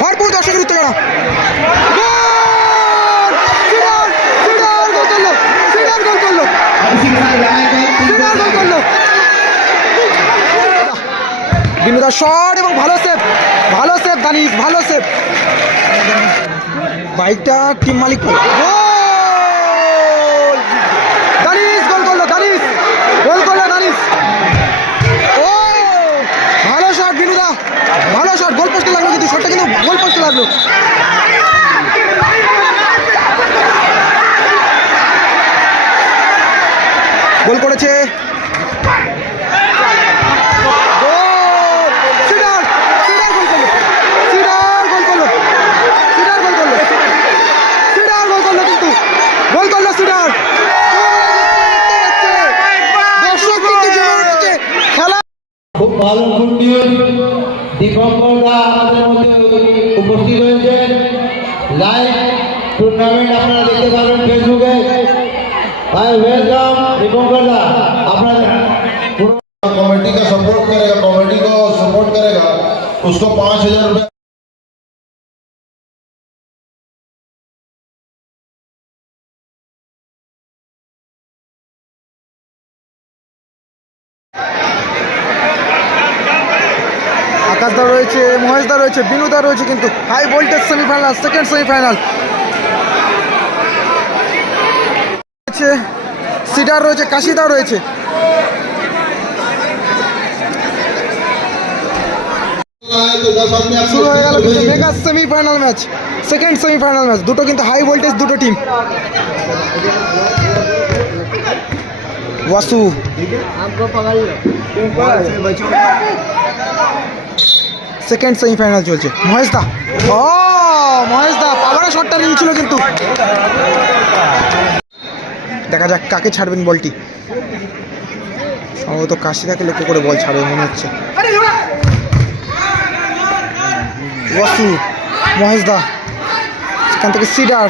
ভরপুর দর্শকের উত্তেজনা। শট এবং ভালো সেফ ভালো সেফ দানিশ, ভালো সেফ বাইকটা টিম মালিক পেল। গোল দানিশ গোল করল দানিশ গোল করল দানিশ ও ভালো শট বিনুদা ভালো শট গোল কিন্তু শটটা কিন্তু গোল পোস্টে লাগল। গোল করেছে। খুব ভালো দীপঙ্করদা আমাদের মধ্যে উপস্থিত হয়েছে লাইভ টুর্নামেন্ট আপনারা দেখতে পাবেন ফেসবুকে ভাই ওয়েলকাম दीपंकरदा আপনারা পুরো कमेटी का सपोर्ट करेगा कमेटी को सपोर्ट करेगा उसको पाँच हजार रुपये আকাশদা রয়েছে, মহেশদা রয়েছে, বিনুদা রয়েছে কিন্তু high voltage semifinal second semifinal রয়েছে সিডার রয়েছে, কাশিদা রয়েছে। শুরু হয়ে গেল mega semifinal match second semifinal match দুটো কিন্তু হাই ভোল্টেজ দুটো টিম ওয়াসু। সেকেন্ড সেমিফাইনাল চলছে। মহেশ দা। ও, মহেশ দা পাওয়ারে শটটা নিয়েছিল কিন্তু। দেখা যাক কাকে ছাড়বেন বলটি। সম্ভবত কাশিদাকে লক্ষ্য করে বল ছাড়বে, মনে হচ্ছে। ওয়াসু, মহেশ দা। সেখান থেকে সিডার।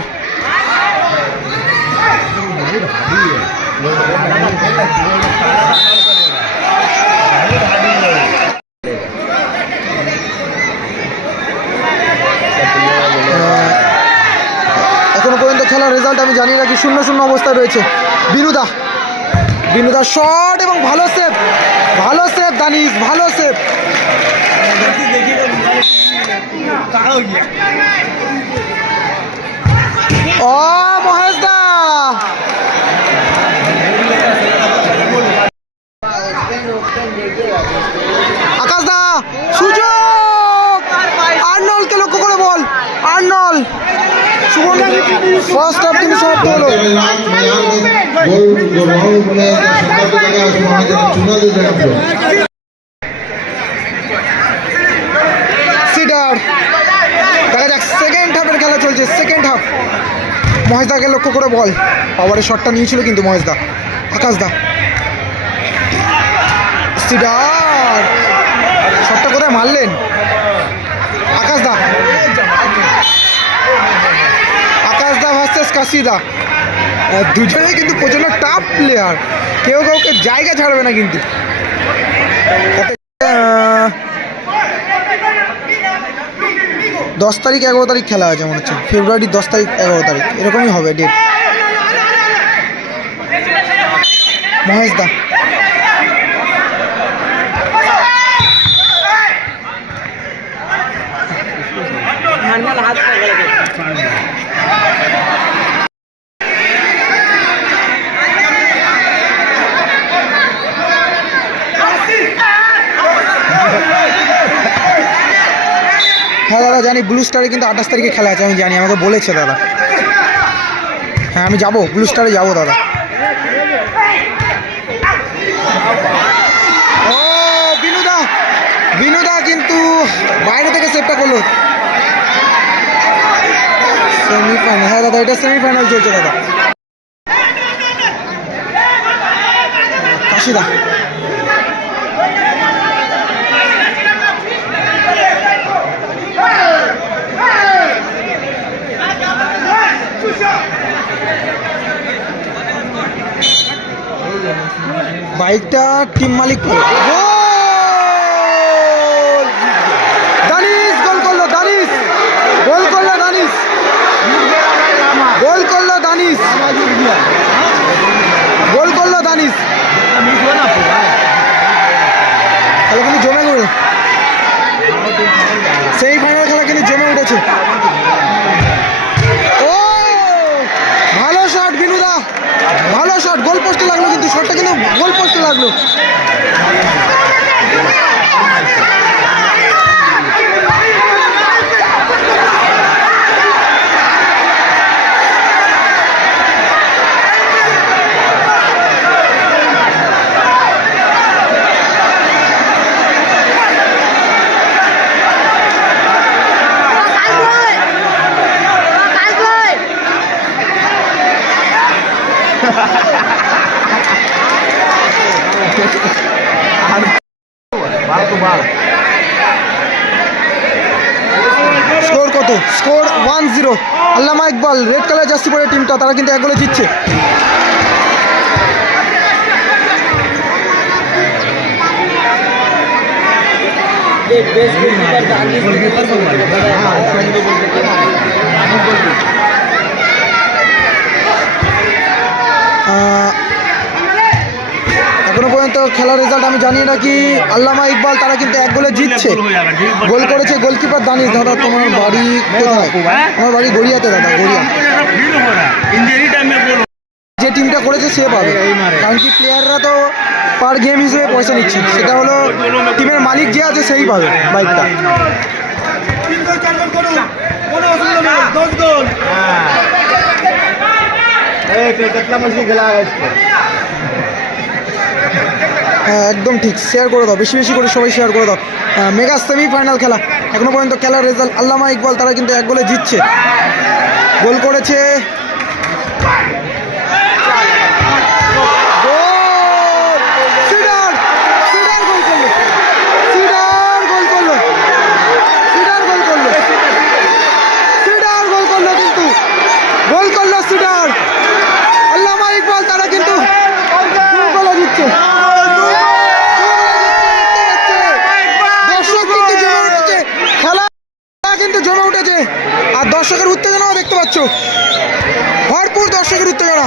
আমি জানিয়ে রাখি শূন্য শূন্য অবস্থায় রয়েছে বিনুদা। বিনুদা শট এবং ভালো সেভ ভালো সেভ দানিশ ভালো সেভ ও মহেশ দা আকাশ দা সুযোগ। আর্নলকে লক্ষ্য করে বল আর্নল। সুবর্ণ ফার্স্ট গোল গোল বলে সাতাশ জায়গায় আসব আমাদের চলছে সেকেন্ড হাফ মহেশদাকে লক্ষ্য করে বল। পাওয়ারের শটটা নিয়েছিল কিন্তু মহেশদা। আকাশদা। সিডার। শটটা কোথায় মারলেন? আকাশদা। আকাশদা ভার্সেস কাশিদা। দুজনেই কিন্তু প্রচণ্ড টাফ প্লেয়ার কেউ কাউকে জায়গা ছাড়বে না কিন্তু। দশ তারিখ এগারো তারিখ খেলা আছে মনে হচ্ছে। ফেব্রুয়ারির দশ তারিখ এগারো তারিখ। এরকমই হবে ডেট মহেশ দা। হ্যাঁ দাদা জানি ব্লু স্টারে কিন্তু আঠাশ তারিখে খেলা আছে, আমি জানি, আমাকে বলেছে দাদা। হ্যাঁ আমি যাব ব্লু স্টারে যাব দাদা। ও, বিনুদা বিনুদা কিন্তু বাইরে থেকে সেভটা করল। সেমিফাইনাল হ্যাঁ দাদা, এটা সেমিফাইনাল চলছে দাদা। কাশিদা বাইকটা টিম মালিক করে। গোল! দানিশ গোল সেমিফাইনাল খেলা কিন্তু জমে উঠেছে ও ভালো শট বিনুদা ভালো শট গোল পোস্টে লাগল কিন্তু শটটা কিন্তু গোল পোস্টে লাগল score Iqbal red colour jersey পরে টিমটা তারা কিন্তু এক গোলে জিতছে। আহ, তো খেলার রেজাল্ট আমি জানি না কি, আল্লামা ইকবাল তারা কিন্তু এক গোলে জিতছে। গোল করেছে গোলকিপার দানিশ। দাদা, তোমার বাড়ি তোমার বাড়ি গড়িয়াতে, দাদা, গড়িয়া। যে টিমটা করেছে সে পাবে। কারণ কি প্লেয়াররা তো পার গেম হিসেবে পয়সা নিচ্ছে। সেটা হলো টিমের মালিক যে আছে সেই পাবে বাইকটা একদম ঠিক। শেয়ার করে দাও, বেশি বেশি করে সবাই শেয়ার করে দাও। মেগা মেগা সেমিফাইনাল খেলা। এখনও পর্যন্ত খেলার রেজাল্ট আল্লামা ইকবাল তারা কিন্তু এক গোলে জিতছে। গোল করেছে গোল! সিডার! সিডার গোল করল! সিডার গোল করল! সিডার গোল করল! সিডার গোল করল কিন্তু গোল করল সিডার আল্লামা ইকবাল তারা কিন্তু দু গোলে জিতছে দর্শক কিন্তু জমে উঠেছে খেলা কিন্তু জমে উঠেছে আর দর্শকের উত্তেজনা দেখতে পাচ্ছ। ভরপুর দর্শকের উত্তেজনা।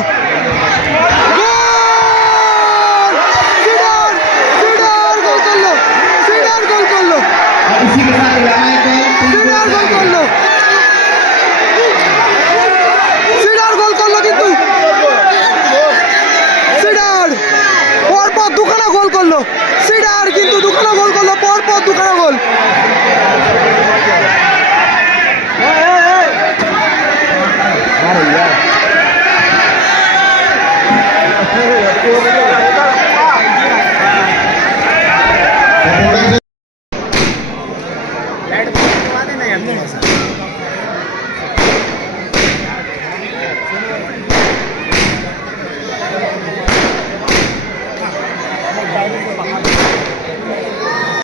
দুখানা গোল করল! সিডার কিন্তু দুখানা গোল করল, পরপর দুখানা গোল! matter what.